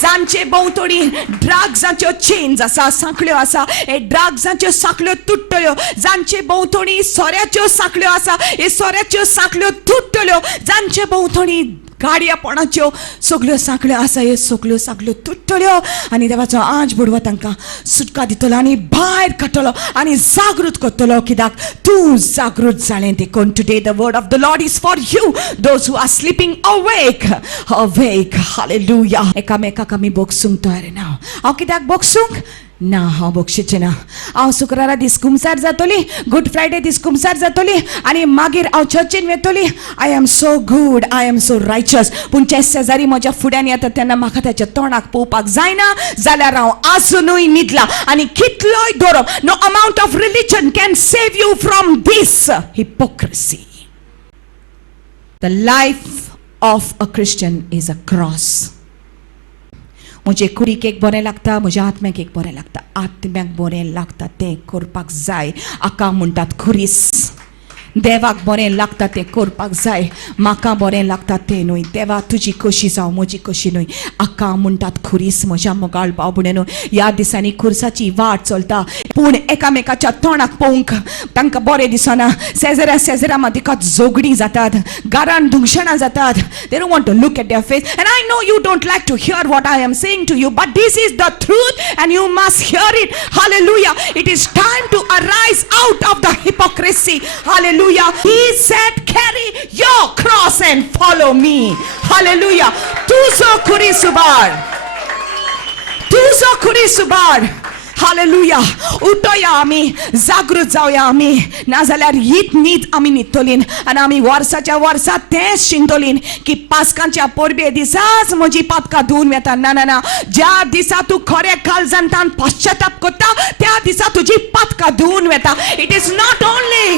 जांचे भोंवतणी ड्रग्साच्यो चेन्स आसा, सांखळ्यो आसा, हे ड्रग्साच्यो सांखळ्यो तुट्टल्यो. जांचे भोंवतणी सोऱ्याच्यो सांखळ्यो आसा, हे सोऱ्याच्यो सांखळ्यो तुट्टल्यो. जांचे भोंवतणी गाडयापणाच्यो सगळ्यो सांखळ्यो आसा, ह्यो सगळ्यो सांखळ्यो तुट्टल्यो. आनी देवाचो आंच बुडवो तांकां सुटका दितलो आनी भायर काडटलो आनी जागृत करतलो. कित्याक तूं जागृत जालें देखून. Today the word of the Lord is for you, those who are sleeping awake. Awake. Hallelujah. एकामेकाक आमी बोगसूंक तयार ना. हांव कित्याक बोगसूंक ना, हांव बोगशीचें ना. हांव शुक्रारा दीस कुमसार जातली, गुड फ्रायडे दीस कुमसार जातली आनी मागीर हांव चर्चीन वेतली. I am so good, I am so righteous. पूण जे शेजारी म्हज्या फुड्यान येता तेन्ना म्हाका ताच्या तोंडाक पळोवपाक जायना जाल्यार हांव आजुनूय न्हिदला. आनी कितलोय दोरो, no amount of religion can save you from this hypocrisy. The life of a Christian is a cross. म्हजे कुडीक एक बरें लागता, म्हज्या आत्म्याक एक बरें लागता. आत्म्याक बरें लागता तें करपाक जाय. हाका म्हणटात खुरीस. देवाक बरें लागता तें करपाक जाय. म्हाका बरें लागता तें न्हय. देवा तुजी कशी जावं, म्हजी कशी न्हय. हाका म्हणटात खुरीस. म्हज्या मोगाळ भाव भयणीनो, ह्या दिसांनी खुर्साची वाट चलता पूण एकामेकाच्या तोंडाक पळोवंक तांकां बरें दिसना. शेजरा मदीं झगडीं जातात, घरान दुंगशणां जातात. They don't want to look at their face. And I know you don't like to hear what I am saying to you, but this is the truth and you must hear it. Hallelujah. It is time to arise out of the hypocrisy. Hallelujah. He said, carry your cross and follow me. Hallelujah. Tuzo kuri subar. Tuzo kuri subar. Hallelujah. उठोया आमी, जागृत जावया आमी. नाजाल्यार हीच न्हीद आमी न्हिदतलीं आनी आमी वर्साच्या वर्सा तेंच चिंतलीं की पास्कांच्या परबे दिसाच म्हजी पातकां धुवन वेता. ना ना ना. ज्या दिसा तूं खरें काळजांतल्यान पश्चाताप करता त्या दिसा तुजी पातकां धुवन वेता. It is not only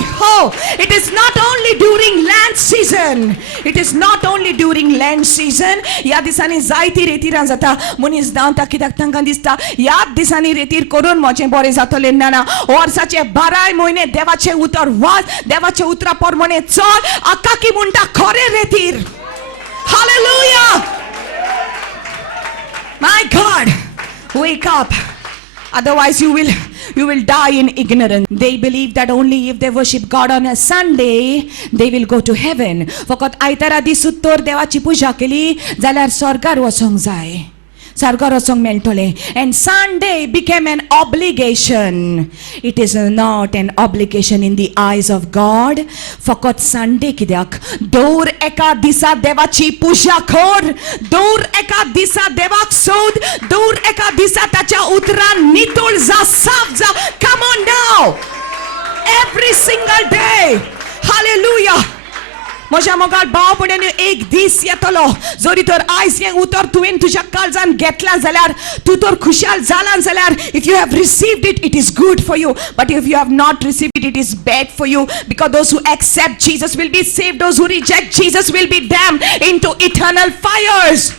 it is not only during land season. It is not only during land season. ह्या दिसांनी जायतीं रेतीरां जाता. मनीस धांवता कित्याक तांकां दिसता ह्याच दिसांनी रेतीर करून म्हजें बरें जातलें. ना ना. वर्साचे 12 म्हयने देवाचें उतर वाच, देवाच्या उतरा प्रमाणे चल. आकाकी म्हणटा खरें रेतीर. Hallelujah. My God, wake up. Otherwise you will die in ignorance. They believe that only if they worship God on a Sunday they will go to heaven. फकत आयतारा दीस उत्तर देवाची पुजा केली जाल्यार स्वर्गार वचोंक जाय, स्वर्गार वचोंक मेळटलें. And Sunday became an obligation. It is not an obligation in the eyes of God. फकत संडे कित्याक? दौर एका दिसा देवाची पुजा कर, दौर एका दिसा देवाक सोद, दौर एका दिसा ताच्या उतरान नितळ जा, साफ जा. Come on now. Every single day. Hallelujah. म्हज्या मोगाळ भाव भयणीनो, एक दीस येतलो जरी तर आयज हें उतर तुवें तुज्या काळजान घेतला जाल्यार, तूं तर खुशाल जाला जाल्यार, if you have received it, it is good for you. But if you have not received it, it is bad for you. Because those who accept Jesus will be saved, those who reject Jesus will be damned into eternal fires,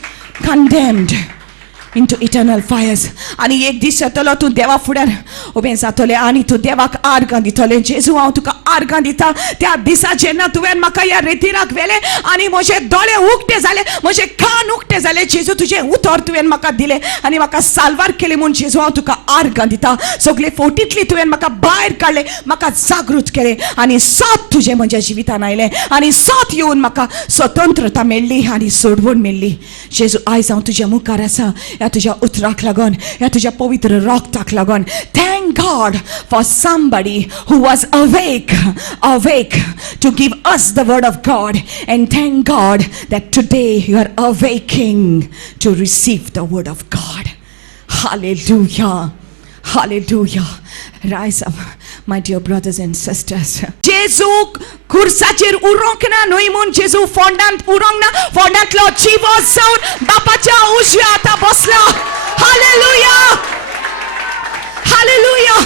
condemned into eternal fires. आनी एक दीस येतलो तूं देवा फुड्यान उबें जातलें आनी तूं देवाक आर्गां दितलें. जेजू हांव तुका आर्गां दिता त्या दिसा जेन्ना तुवें म्हाका ह्या रेतीराक व्हेलें आनी म्हजे दोळे उक्ते जाले, म्हजे कान उक्ते जाले. जेजू तुजें उतर तुवें म्हाका दिलें आनी म्हाका साल्वार केलें म्हूण जेजू हांव तुका आर्गां दिता. सगळे फोटींतली तुवें म्हाका भायर काडलें, म्हाका जागृत केलें आनी सोत तुजें म्हज्या जिवितान आयलें आनी सोत येवन म्हाका स्वतंत्रता मेळ्ळी आनी सोडवण मेळ्ळी. जेजू आयज हांव तुज्या मुखार आसा ह्या तुज्या उतराक लागून, ह्या तुज्या पवित्र रक्ताक लागून. Thank God for somebody who was awake to give us the word of God, and thank God that today you are awaking to receive the word of God. Hallelujah. Hallelujah. Rise up, my dear brothers and sisters. जेजू खुर्साचेर उरोंक ना न्हय म्हूण जेजू फोंडांत उरोंक ना, फोंडांतलो जिवो जावन बापाच्या उजव्या हाता बसला. हालेलुया. हालेलुया.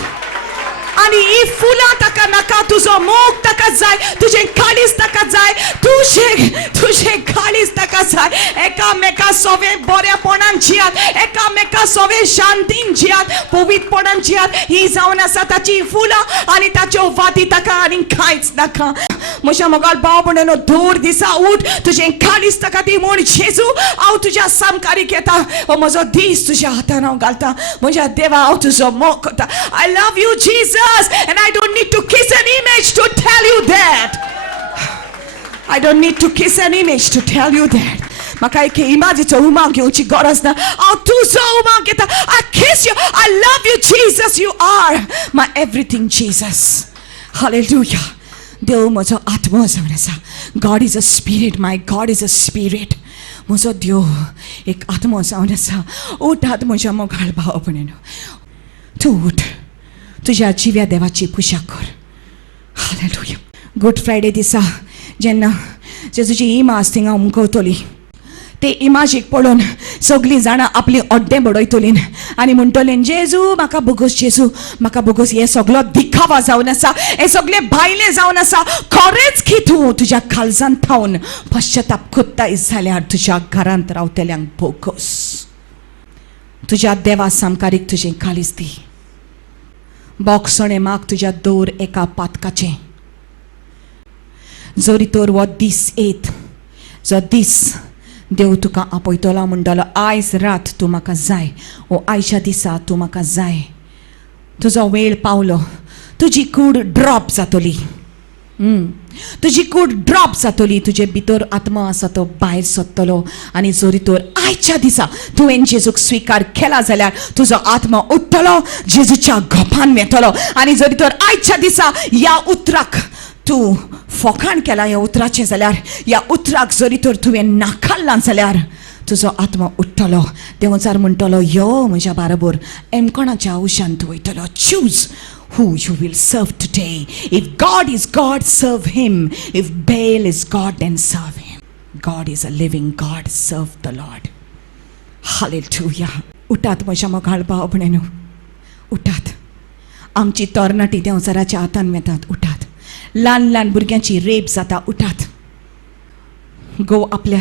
आनी ही फुलां ताका नाका, तुजो मोग ताका जाय, तुजें काळीज ताका जाय, तुजें काळीज ताका जाय. एकामेका सोवे बरेपणान जियात, एकामेका सोवे शांतीन जियात. पवित्रपणाची ही जावन आसा ताची फुलां आनी ताच्यो वाती ताका आनी कांयच नाका. म्हज्या मोगाळ भाव म्हणून दोर दिसा उठ, तुजें काळीज ताका दी म्हूण जेजू हांव तुज्या सामकारीक येता. हो म्हजो दीस तुज्या हातान हांव घालता. म्हज्या देवा हांव तुजो मोग करता. I love you Jesus and I don't need to kiss an image to tell you that. I don't need to kiss an image to tell you that. म्हाका एक इमाजीचो उमाग घेवची गरज ना. हांव तुजो उमाग घेता. I kiss you. I love you Jesus. You are my everything Jesus. Hallelujah. देव म्हजो आत्मो जावन आसा. God is a spirit. My God is a spirit. म्हजो देव एक आत्मो जावन आसा. उठात म्हज्या मोगाळ भाव भयणीनो, तूं उठ, तुज्या जिव्या देवाची पुजा कर. हालेलुया. गुड फ्रायडे दिसा जेन्ना जेजूची इमाज थिंगा उमकवतली, ते इमाजीक पळोवन सगळीं जाणां आपली ओड्डें बडयतलीं आनी म्हणटलीं जेजू म्हाका बोगूस, जेजू म्हाका बोगूस. हे सगळो दिखावा जावन आसा, हे सगळे भायले जावन आसा. खरेंच की तूं तुज्या काळजांत थावन पश्चाताप कोत्ताय जाल्यार तुज्या घरांत रावतल्यांक बोगूस. तुज्या देवा सामकारीक तुजें काळीज दी. बोगसणे माग तुज्या दोर एका पातकाचें. जोरी तर हो दीस येत, जो दीस देव तुका आपयतलो म्हणटलो आयज रात तूं म्हाका जाय, ओ आयच्या दिसा तूं म्हाका जाय. तुजो वेळ पावलो, तुजी कूड ड्रॉप जातली. तुजी कूड ड्रॉप जातली. तुजे भितर आत्मा आसा तो भायर सरतलो आनी जोरी तर आयच्या दिसा तुवें जेजूक स्विकार केला जाल्यार तुजो आत्मा उठतलो, जेजूच्या गोपान येतलो. आनी जोरी तर आयच्या दिसा ह्या उतराक तूं फोकाण केला, ह्या उतराचें जाल्यार ह्या उतराक जरी तर तुवें नाकारलां जाल्यार तुजो आत्मा उठतलो. देवचार म्हणटलो यो म्हज्या बाराबर एमकोणाच्या आयुश्यान तूं वयतलो. Choose who you will serve today. If God is God, serve him. If Baal is God, then serve him. God is a living God. Serve the Lord. Hallelujah. उठात म्हज्या मोगाळ भाव भयणीनो, उठात. आमची तरणाटी देवचाराच्या हातान मेतात. उठात. ल्हान ल्हान भुरग्यांची रेप जाता. उठात. गो आपल्या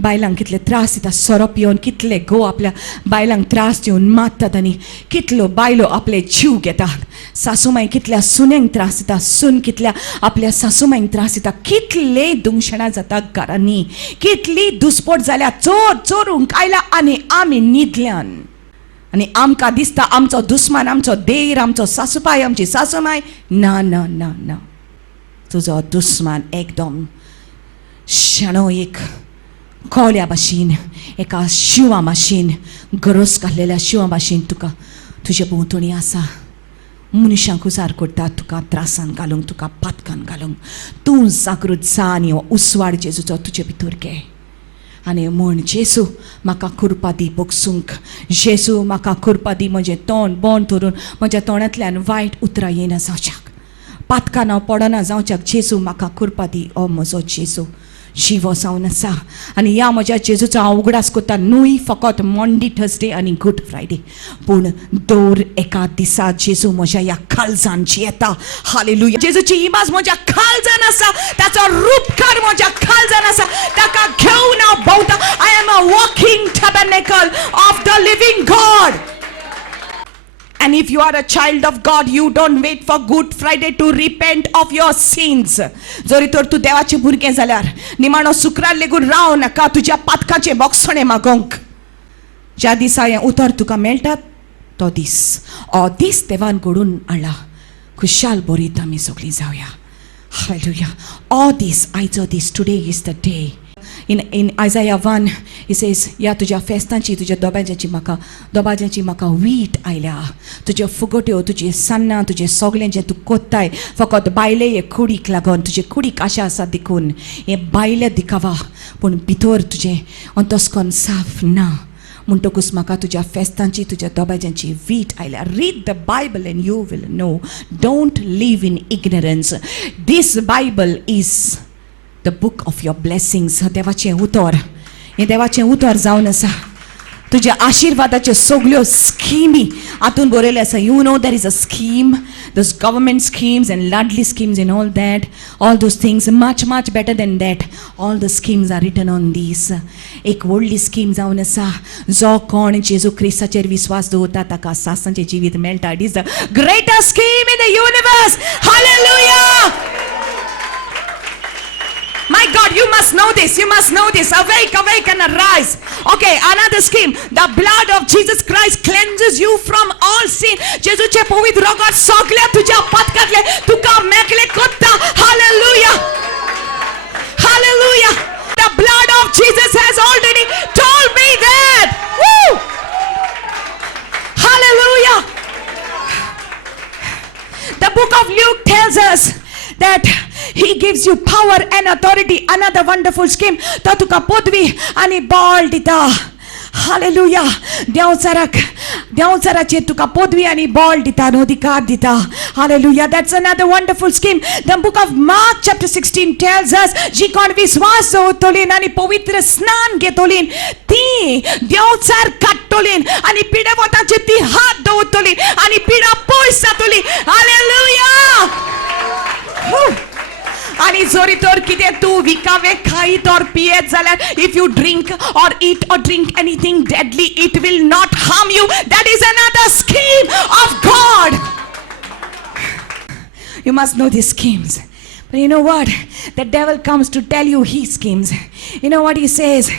बायलांक कितले त्रास दिता. सोरोप येवन कितले गो आपल्या बायलांक त्रास दिवन मारतात आनी कितल्यो बायलो आपले जीव घेतात. सासूमाय कितल्या सुनेंक त्रास दिता. सून कितल्या आपल्या सासूमायंक त्रास दिता. कितले दुंगशणां जाता घरांनी. कितली दुस्पोट जाल्या. चोर चोरूंक आयला आनी आमी न्हिदल्यान. आनी आमकां दिसता आमचो दुस्मान आमचो देर, आमचो सासूबाय, आमची सासूमाय. ना ना ना ना. तुजो दुस्मान एकदम शाणो एक कोळ्या भाशेन, एका शिवा भाशेन, गरज घाल्लेल्या शिवा भाशेन तुका तुजे भोंवतणी आसा. मनशांक उजार करता तुका त्रासान घालूंक, तुका पातकान घालूंक. तूं जागृत जा आनी हो उसवाड जेजूचो तुजे भितर घे आनी म्हण जेजू म्हाका कृपा दी बोगसूंक. जेजू म्हाका कृपा दी म्हजें तोंड बंद धरून म्हज्या तोंडांतल्यान वायट उतरां येना जावच्याक, पातकान हांव पडना जावच्याक. जेजू म्हाका कृपा दी. ओ म्हजो जेजू जिवो जावन आसा आनी ह्या म्हज्या जेजूचो हांव उगडास करता. न्हय फकत मंडे, थर्सडे आनी गुड फ्रायडे, पूण दर एका दिसा जेजू म्हज्या ह्या काळजान जियेता. हालेलुया. जेजूची इमाज म्हज्या काळजान आसा. ताचो रूपकार म्हज्या काळजान आसा. ताका घेवन हांव भोंवता. I am a walking tabernacle of the living God. And if you are a child of God, you don't wait for Good Friday to repent of your sins. जरी तर तूं देवाचें भुरगें जाल्यार निमाणो शुक्रार लेगून राव नाका तुज्या पातकाचे बोगसणे मागोंक. ज्या दिसा हें उतर तुका मेळटात तो दीस, हो दीस देवान घडून हाडला. खुशाल बरीत आमी सगळीं जावया. हालेलुया. हो दीस, आयचो दीस, today is the day. In Isaiah 1, he says, या तुज्या फेस्तांची, तुज्या दोबाज्यांची म्हाका वीट आयल्या. तुज्यो फुगट्यो, तुजी सान्नां, तुजें सगळें जें तूं कोत्ताय फकत बायले हे कुडीक लागून, तुजे कुडीक आशा आसा देखून हे बायले दिखावा, पूण भितर तुजें अंतस्कन साफ ना. म्हणटकूच म्हाका तुज्या फेस्तांची, तुज्या दोबाज्यांची वीट आयल्या. Read the Bible and you will know. Don't live in ignorance. This Bible is the book of your blessings. देवाचें उतर, हें देवाचें उतर जावन आसा. तुझ्या आशीर्वादाच्यो सगळ्यो स्किमी हातून बरयल्यो आसा. You know there is a scheme, those government schemes and Ladli schemes and all that, all those things much much better than that. All the schemes are written on this. एक व्हडली स्कीम जावन आसा, जो कोण जेजू क्रिस्ताचेर विश्वास दवरता ताका सासणाचें जिवीत मेळटा. It is the greatest scheme in the universe. Hallelujah. My God, you must know this. You must know this. Awake, awake and arise. Okay, another scheme. The blood of Jesus Christ cleanses you from all sin. जेजूचे पवित्र रगत सगळ्या तुझ्या पातकातले तुका मेकले कोत्ता. Hallelujah. Hallelujah. The blood of Jesus has already told me that. Woo! Hallelujah. The book of Luke tells us that he gives you power and authority. Another wonderful scheme. तो तुका पदवी आणि बळ दिता. हालेलुया. देवचाराचेर तुका पदवी आणि बळ दिता, अधिकार दिता. Hallelujah. That's another wonderful scheme. The book of Mark chapter 16 tells us, जी कोण विश्वास दवरतलीं आणि पवित्र स्नान घेतलीं ती देवचार काडटलीं आणि पिडे वताचेर ती हात दवरतलीं आणि पिडा पयस जातली. हालेलुया. आणि जोरी तर कितें तूं विकावे खायत और पियेत जाल्यार, इफ यू ड्रिंक और ईट और drink anything deadly, it will not harm you. That is another scheme of God. You must know these schemes. But you know what? The devil comes to tell you his schemes. You know what he says?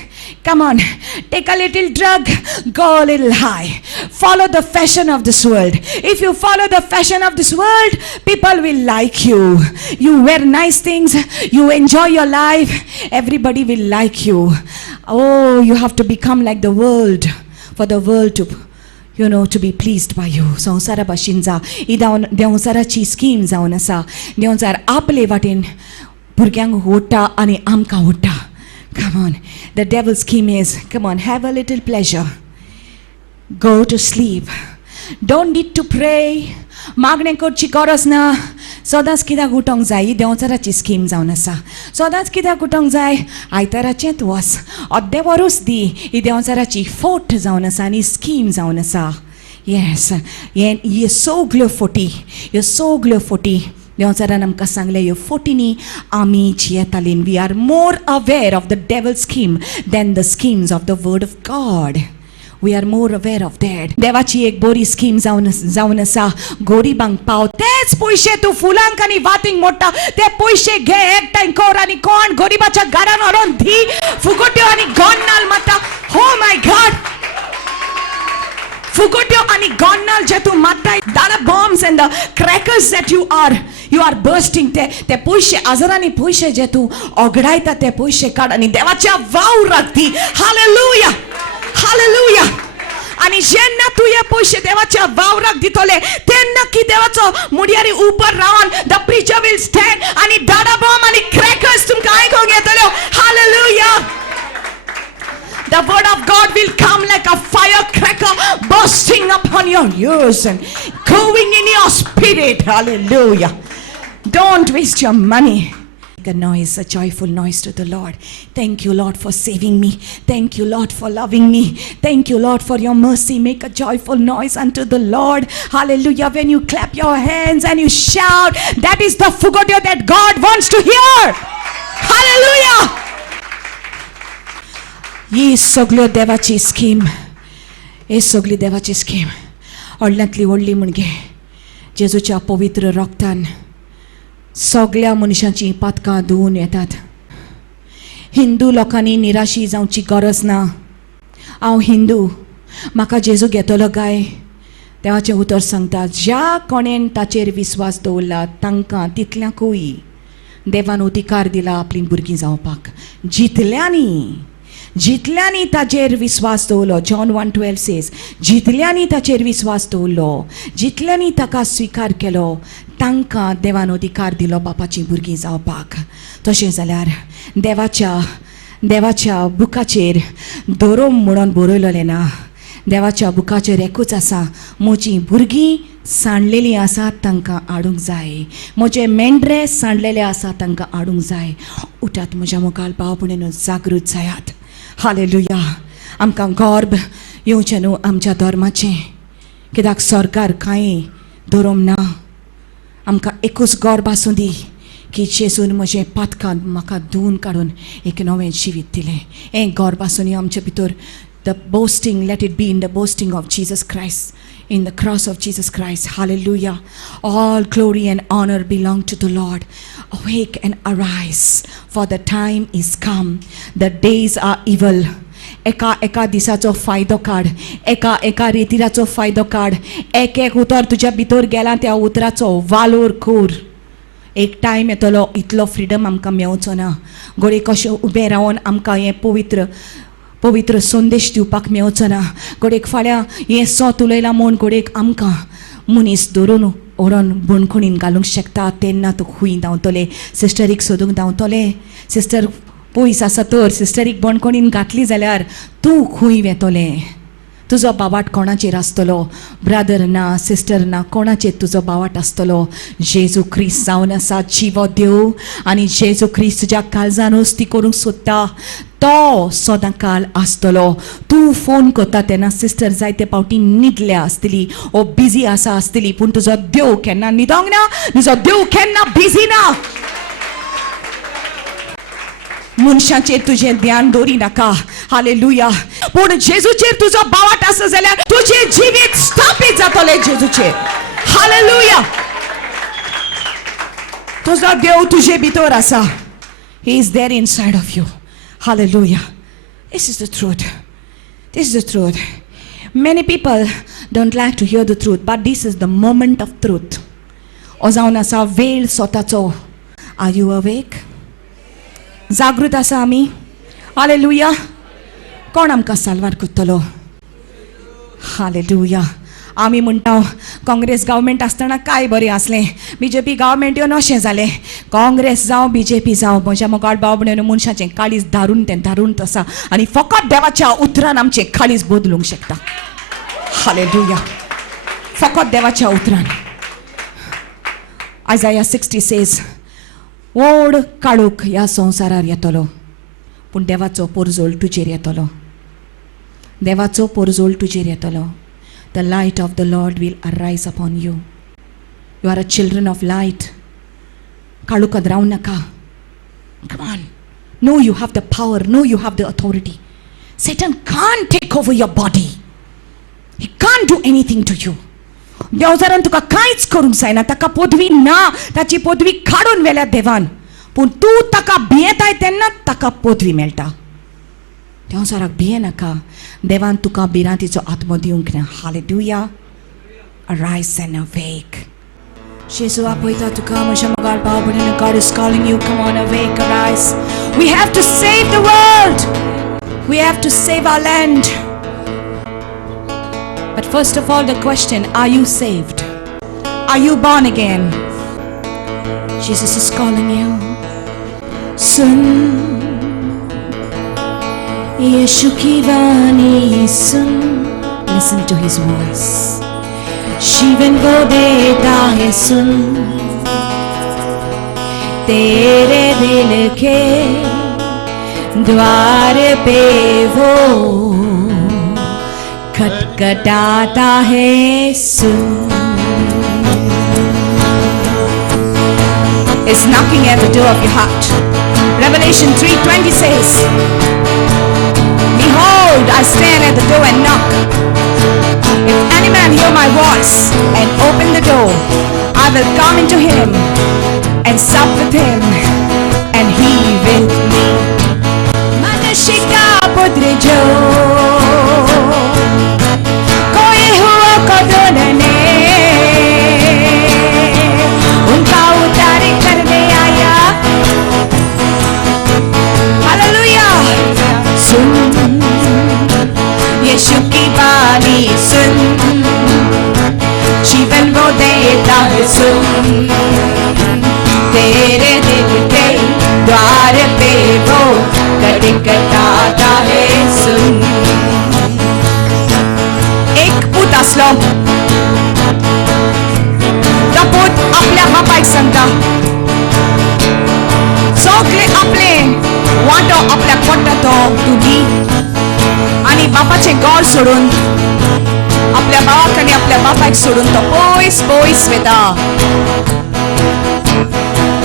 Come on, take a little drug, go a little high. Follow the fashion of this world. If you follow the fashion of this world, people will like you. You wear nice things, you enjoy your life, everybody will like you. Oh, you have to become like the world for the world to, you know, to be pleased by you. संसारा भाशेन जा. ही देवचाराची scheme जावन आसा. देवचार आपले वाटेन भुरग्यांक ओडटा आनी आमकां ओडटा. Come on. The devil's scheme is, come on, have a little pleasure. Go to sleep. Don't need to pray. मागणें करची गरज ना. सदांच कित्याक उठोंक जाय. ही देवचाराची स्कीम जावन आसा. सदांच कित्याक उठोंक जाय. आयताराचेंच वच. अर्दें वरूच दी. ही देवचाराची फोट जावन आसा आनी स्कीम जावन आसा. येस, हे सगल्यो फोटी, ह्यो सगल्यो फोटी देवचारान आमकां सांगले, ह्यो फोटींनी आमी जियेतालीं. We are more aware of the devil scheme than the schemes of the word of God. We are more aware of that. देवाची एक बरी स्कीम जावन आसा. गोरिबांक पाव. तेच पयशे तूं फुलांक आनी वातींक मोडटा, ते पयशे घे, एकठांय कर आनी कोण गोरिबाच्या घरान व्हरून दी. फुगोट्यो आनी गोन्नाल मारता. हो माय गॉड. फुगोट्यो आनी गोन्नाल जे तूं मारताय, the bombs and the crackers that you are bursting, ते पयशे हजारांनी पयशे जे तूं ओगडायता ते पयशे काड आनी देवाच्या वावराक दी. हालेलुया. हालेलुया. आणि जेन्ना तू हे पयशे देवाच्या वावराक दितले तेन्ना की देवाचो मुड्यारी उपर Ravan the preacher will stand आणि डाडा बॉम्ब आणि क्रॅकर्स तुमकां आयकोंक येतल्यो. Hallelujah. The word of God will come like a firecracker bursting upon your ears and going in your spirit. Hallelujah. Don't waste your money. Make a noise, a joyful noise to the Lord. Thank you, Lord, for saving me. Thank you, Lord, for loving me. Thank you, Lord, for your mercy. Make a joyful noise unto the Lord. Hallelujah. When you clap your hands and you shout, that is the fugodio that God wants to hear. Hallelujah. ही सगळ्यो देवाची scheme, ही सगळी देवाची scheme व्हडल्यांतली व्हडली म्हणजे जेजूच्या पवित्र रक्तान सगळ्या मनशांची पातकां धुवन येतात. हिंदू लोकांनी निराशी जावची गरज ना. हांव हिंदू, म्हाका जेजू घेतलो काय? देवाचें उतर सांगता, ज्या कोणेन ताचेर विश्वास दवरला तांकां तितल्यांकूय देवान अधिकार दिला आपली भुरगीं जावपाक. जितल्यांनी ताचेर विश्वास दवरलो, जॉन 1:12 सेज, जितल्यांनी ताचेर विश्वास दवरलो, जितल्यांनी ताका स्विकार केलो तांकां देवान अधिकार दिलो बापाची भुरगीं जावपाक. तशें जाल्यार देवाच्या बुकाचेर धोरोम म्हणून बरयलेलें ना. देवाच्या बुकाचेर एकूच आसा, म्हजीं भुरगीं सांडलेलीं आसात तांकां हाडूंक जाय, म्हजे मेंढरे सांडलेले आसात तांकां हाडूंक जाय. उठात म्हज्या मुखार भाव भयणीनो, जागृत जायात. हालेलुया. आमकां गर्ब येवचें न्हू आमच्या धर्माचें, कित्याक सरकार कांय धोरोम ना. आमकां एकूच गौरव आसूं दी की जेजून म्हजें पातकान म्हाका धुवन काडून एक नवें जिवीत दिलें. हें गौरव आसूं दी आमचे भितर. The boasting, let it be in the boasting of Jesus Christ, in the cross of Jesus Christ. Hallelujah. All glory and honor belong to the Lord. Awake and arise, for the time is come. The days are evil. एका दिसाचो फायदो काड, एका रितीराचो फायदो काड. एक उतर तुज्या भितर गेला त्या उतराचो वालोर कोर. एक टायम येतलो इतलो फ्रिडम आमकां मेवचो ना. घोडे कशें उबें रावन आमकां हें पवित्र संदेश दिवपाक मेवचो ना. घोडेक फाल्यां हें सोत उलयलां म्हूण घोडेक आमकां मनीस धरून व्हरोन बणकुणीन घालूंक शकता. तेन्ना तूं खूंय धांवतलें, सिस्टरीक सोदूंक धांवतलें. सिस्टर पयस आसा तर सिस्टरीक बणकुणीन घातली जाल्यार तूं खूंय वेतोलें. तुजो बावाट कोणाचेर आसतलो? ब्रदर ना, सिस्टर ना, कोणाचेर तुजो बावाट आसतलो? जेजू क्रिस्त जावन आसा जिवो देव, आनी जेजू क्रिस्त तुज्या काळजान उस्ती करूंक सोदता. तो सदां काल आसतलो. तूं फोन करता तेन्ना सिस्टर जायते फावटी न्हिदल्या आसतली ओ बिजी आसा आसतली, पूण तुजो देव केन्ना न्हिदोंक ना. तुजो देव केन्ना बिजी ना. मनशाचेर तुजें ध्यान दवरी नाका. हालेलुया. पूण जेजूचेर तुजो बावाट आसा जाल्यार तुजें जिवीत स्थापीत जातलें जेजूचेर. हालेलुया. तुजो देव तुजे भितर आसा. He is there inside of you. Hallelujah. This is the truth. This is the truth. Many people don't like to hear the truth, but this is the moment of truth. O जावन आसा वेळ स्वताचो. Are you awake? जागृत आसा आमी? Hallelujah. कोण आमकां साल्वार करतलो? हालेलुया. आमी म्हणटा काँग्रेस गव्हर्मेंट आसतना काय बरें आसलें, बीजेपी गव्हर्मेंट येवन अशें जालें. काँग्रेस जावं बीजेपी जावं म्हज्या मोगाळ भाव भयणीनो मनशाचें काळीज धारून आसा आनी फकत देवाच्या उतरान आमचें काळीज बदलूंक शकता. हालेलुया. फकत देवाच्या उतरान. Isaiah 60 says, व्हड काळोख ह्या संवसारार येतलो, पूण देवाचो पोरजोळ तुजेर येतलो. देवाचो पोरजोळ तुजेर येतलो. The light of the Lord will arise upon you. You are a children of light. काळोखांत रावूं नाका. Come on. No, you have the power. No, you have the authority. Satan can't take over your body. He can't do anything to you. देवजारान तुका कांयच करूंक जायना. ताका पदवी ना. ताची पदवी काडून व्हेल्या देवान. पूण तूं ताका भियेताय तेन्ना ताका पदवी मेळटा. देवजाराक भिये नाका. देवान तुका भिरांतीचो आत्मो दिवंक ना. हालेलुया. Arise and awake. जेजू आपयता तुका म्हज्या मोगाळ भाव भयणीनो. God is calling you. Come on, awake, arise. We have to save the world. We have to save our land. But first of all, the question, are you saved? Are you born again? Jesus is calling you. Sun, Yeshu ki vani sun. Listen to his voice. Shivan ko deta hai sun. Tere dil ke द्वार पे वो खटखटाता है सुन. Is knocking at the door of your heart. Revelation 3:20 says, Behold, I stand at the door and knock. If any man hear my voice and open the door, I will come into him and sup with him and he with me. Manashika podrejo koi hua kodone unka utare karne aaya. Hallelujah. Sun Yeshu ki bani sun, जीवन वो देता है सुन. तेरे दिल के द्वार पे वो खटखटाता है सुन. एक पूत असलो. तो पूत आपल्या बापायक सांगता, सगळे आपले वांटो आपल्याक पडटा तो तूं दी आणि बापाचे गौर सोडून आपल्या भावाक आणि आपल्या बापाक सोडून तो पयस पयस वेता,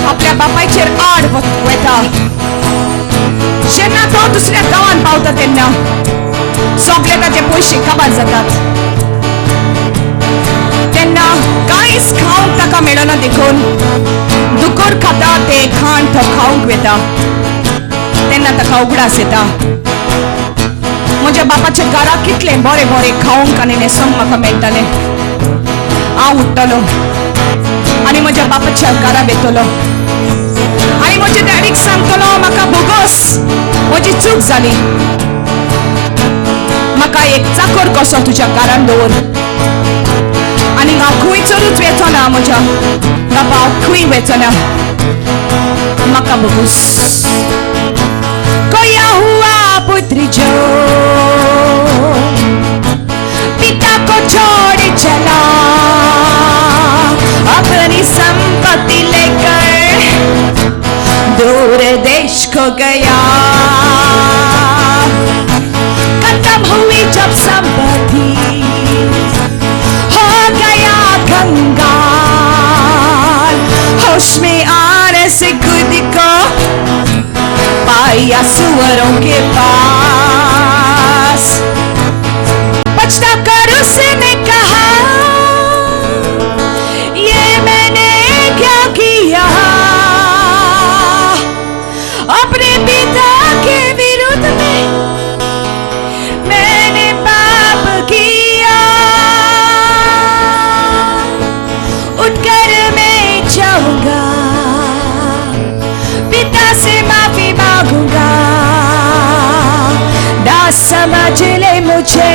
आपल्या बापायचेर आड वेता. जेन्ना तो दुसऱ्या गावान पावता तेन्ना सगळे ताचे पयशे काबार जातात. तेन्ना कांयच खावंक ताका मेळना देखून दुकोर खाता ते खाण तो खावंक वेता. तेन्ना ताका उगडास येता, म्हज्या बापाच्या घरा कितले बरे बरे खावंक आनी न्हेसोंक म्हाका मेळटले. हांव उठतलो आनी म्हज्या बापाच्या घरा वेतलो आनी म्हज्या डॅडीक सांगतलो, म्हाका बोगस म्हजी चूक जाली, म्हाका एक चाकर कसो तुज्या घरान दवर आनी हांव खंयचरूच वेचना, म्हज्या बापाक खंय वेचना, म्हाका bogus. Koya hua putri jo पिता को छोड़ चला, अपनी संपत्ति लेकर दूर देश को गया. खत्म हुई जब संपत्ति हो गया कंगाल, होश में आने से खुद को पाया सुअरों के पास. पछता कर उसने कहा, ये मैंने क्या किया, अपने पिता के विरुद्ध में मैंने पाप किया. उठकर मैं जाऊंगा, पिता से माफी मांगूंगा, दास समझ ले मुझे,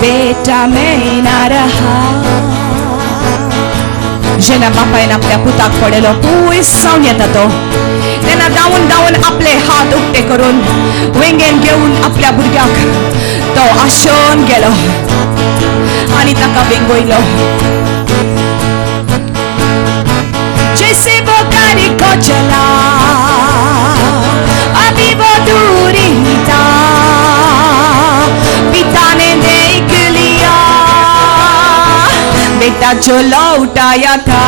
बेटा मैं ना रहा. जेन्ना बापायन आपल्या पुताक पडलो पयस सावन येता तो, तेन्ना धांवन धांवन आपले हात उक्ते करून वेंगेन घेवन आपल्या भुरग्याक तो आशोवन गेलो आनी ताका वेंगयलो. जैसे वो गाड़ी को चला, अभी वो दूर ही था, पिता ने देख लिया, बेटा जो लौटाया था.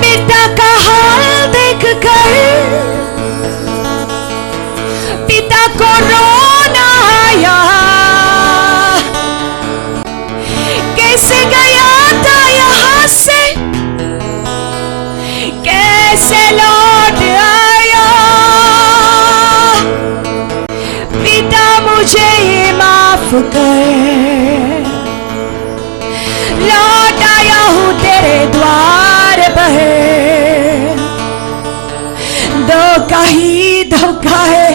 बेटा का हाल देख कर पिता को रोना आया, कैसे गया था यहाँ से, कैसे लौट आया. पिता मुझे माफ कर, लौट आया हूँ तेरे द्वार पर. धोखा ही धोखा है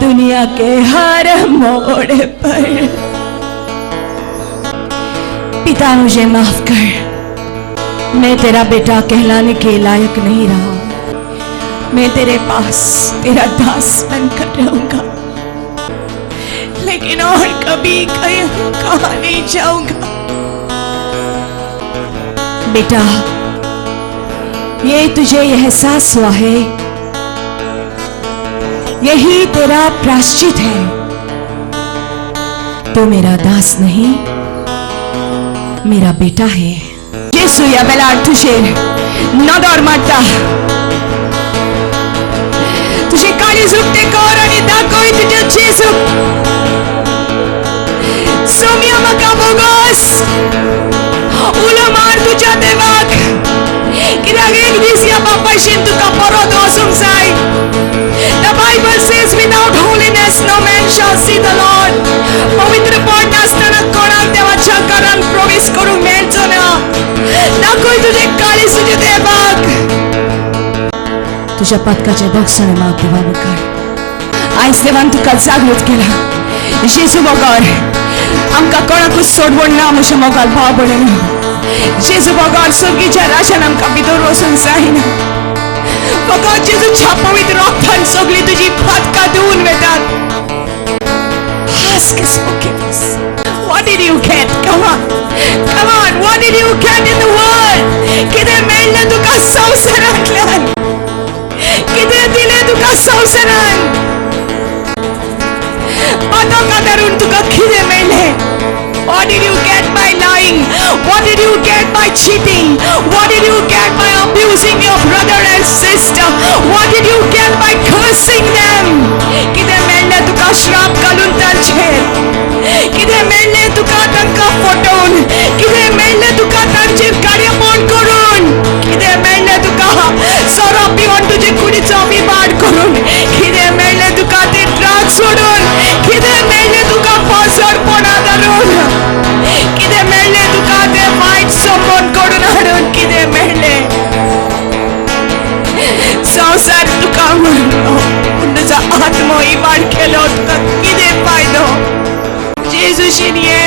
दुनिया के हर मोड़ पर. पिता मुझे माफ कर, मैं तेरा बेटा कहलाने के लायक नहीं रहा, मैं तेरे पास तेरा दास बनकर रहूंगा, लेकिन और कभी कहाँ नहीं जाऊंगा. बेटा, ये तुझे एहसास हुआ है, यही तेरा प्रायश्चित है. तो मेरा दास नहीं, मेरा बेटा है. Jesu ja velar tuže nadar matta, tuže kali zukte korani tako i tuže Jesu. Sumia makabogos, ulamar tuja devak, kiragek disya papa shintu kaporodo sumsai. The Bible says without holiness no man shall see the Lord. पवित्र pot असताना कोणाक देवाच्या घरान प्रवेश करूंक मेळचो ना. दाखय तुझे काळी सुजे देवाक, तुझ्या पदकाचे बक्षणे माग देवा मुखार. आयज देवान तुका जागृत केला. जेजू मोगार आमकां कोणाकूच सोडवण ना, म्हज्या मोगार भाव भयणीनो. जेजू मोगार सर्गीच्या राजान आमकां भितर वचूंक जायना. फकत जेजूच्या पवित्र रक्तान सगळी तुजी पदकां धुवन वेतात. Ask his forgiveness. What did you get? Come on. Come on. What did you get in the world? कितें मेळ्ळें तुका संवसारांतल्यान? कितें दिलें तुका संवसारान आतां धरून तुका कितें मेळ्ळें? What did you get by lying? What did you get by cheating? What did you get by abusing your brother and sister? What did you get by cursing them? कितें मेळ्ळें तुका श्राप घालून तांचेर? कितें मेळ्ळें तुका तांकां फटोवन? कितें मेळ्ळें तुका तांचेर कार्यपण करून? कितें मेळ्ळें तुका सोरो पिवन तुजे कुडीचो बिबाड करून? कितें मेळ्ळें तुका ते ड्रग्स सोडून? कितें मेळ्ळें तुका फसडपणा धरून? कितें मेळ्ळें तुका ते वायट संबंध कडून हाडून? कितें मेळ्ळें? संवसार तुका म्हणलो तुजो आत्मो इबाड केलो तुका कितें फायदो? जेजूशीन ये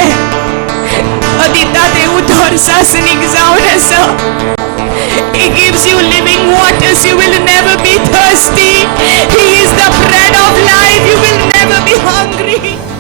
अदिता ते उदर सासनीक जावन आसा. He gives you living waters. You will never be thirsty. He is the bread of life. You will never be hungry.